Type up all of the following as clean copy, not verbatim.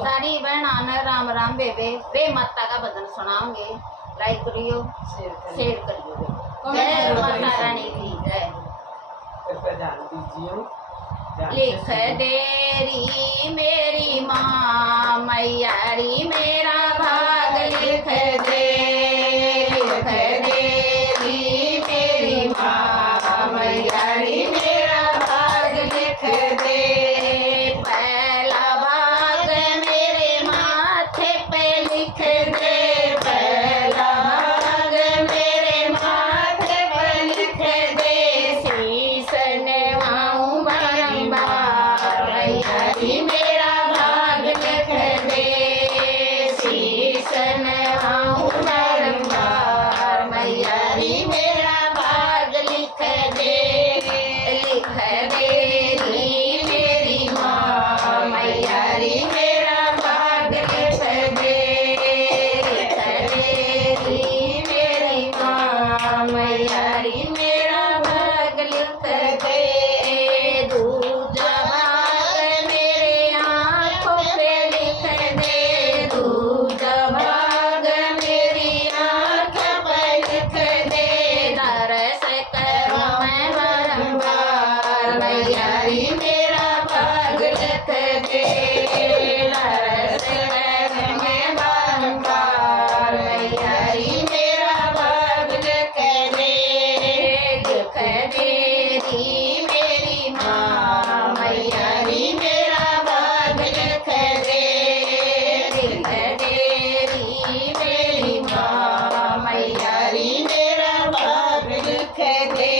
सारी बहना ने राम राम बेबे वे माता का भजन सुनाओगे। लाइक करियो, शेयर करियो। जय माता रानी की जय। लिख देरी मेरी माँ मैयारी मेरा भाग लिख दे। लिख देरी मेरी माँ मैयारी मेरा भाग लिख दे। पहला भाग मेरे माथे पे लिख दे। पहला भाग मेरे माथे पे लिख दे। शीश नवाऊं बारंबार मैयारी मेरा भाग लिख दे। शीश नवाऊं बारंबार मैयारी मेरा भाग लिख दे। लिख दे मेरी माँ मैयारी मेरा भाग लिख दे। लिख दे मेरी माँ मैयारी मेरा भाग लिख दे। दूध भाग मेरे आँखों पे लिख दे। दूध भाग मेरी आँखों पे लिख दे। दरस करूं मैं बारंबार मैयारी मेरा भाग लिख दे। दरस करूं मैं बारंबार मैयारी मेरा भाग लिख दे। लिख दे मेरी माँ मैयारी मेरा भाग लिख दे। लिख दे मेरी माँ मैयारी मेरा भाग लिख दे।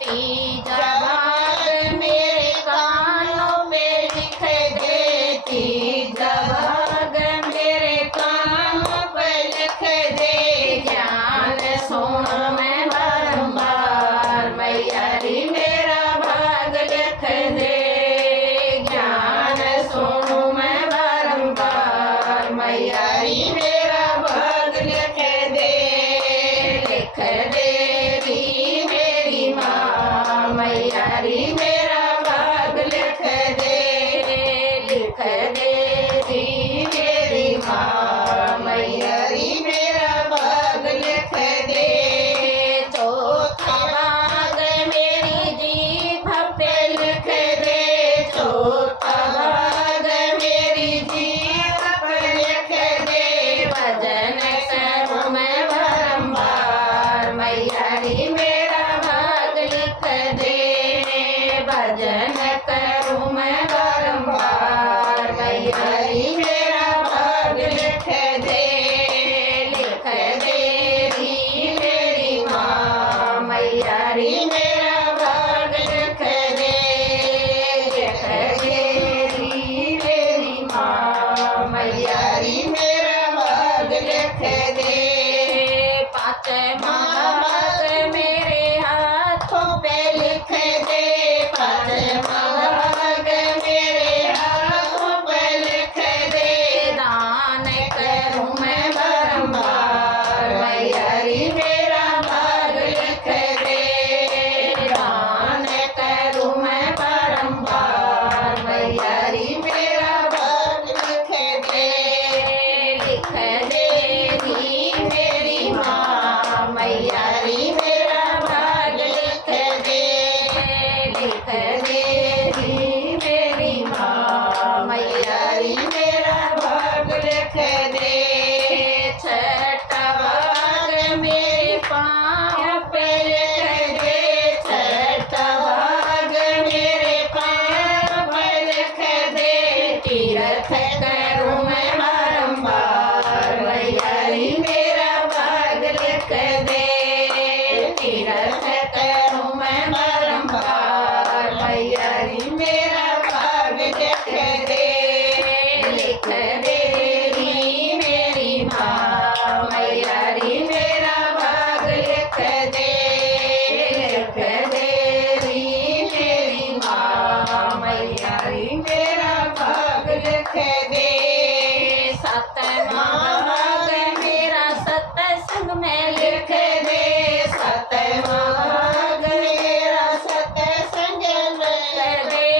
तीजा भाग मेरे कानों पे लिख दे। तीजा भाग मेरे कानों पे लिख दे। ज्ञान सुन मैं बारंबार मैयारी मेरा भाग लिख दे। ज्ञान सुनूं मैं बारंबार मैयारी मेरा भाग लिख दे। लिख दे मेरी माँ मैयारी मेरा भाग लिख दे। लिख दे मेरी माँ मैयारी मेरा भाग लिख दे। चौथा भाग मेरी जीभ पे लिख दे। चौथा भाग मेरी जीभ पे लिख दे। भजन करूं मैं बारंबार मैयारी मेरा भाग लिख दे। भजन करूं मैं बारंबार मैयारी मेरा भाग लिख दे। लिख दे मेरी माँ मैयारी मेरा भाग लिख दे। लिख दे मेरी माँ मैयारी मेरा भाग लिख दे। पाँचवा भाग मेरे हाथों पे लिख दे। पाँचवा भाग मेरे हाथों पे लिख दे। दान करूं मैं बारंबार मैयारी मेरा भाग लिख दे। दान करूं मैं बारंबार मैयारी मेरा भाग लिख दे। लिख दे मेरी माँ मैयारी मेरा भाग लिख दे। लिख दे मेरी माँ मैयारी मेरा भाग लिख दे। छठा भाग मेरे पाँव पे लिख दे। छठा भाग मेरे पाँव पे लिख दे। तीर्थ करूं मैं बारंबार मैयारी मेरा भाग लिख दे। तीर्थ करूं मैं बारंबार मैयारी मेरा भाग लिख दे। लिख दे मेरी माँ मैयारी मेरा भाग लिख दे। लिख दे मेरी माँ मैयारी मेरा भाग लिख दे। सतवा भाग मेरा सत्संग में लिख दे। सतवा भाग मेरा सत्संग में लिख दे।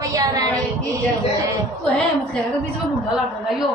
मैया रानी की जय। तो है मत करेगा बीच में गुंडा लग गया यो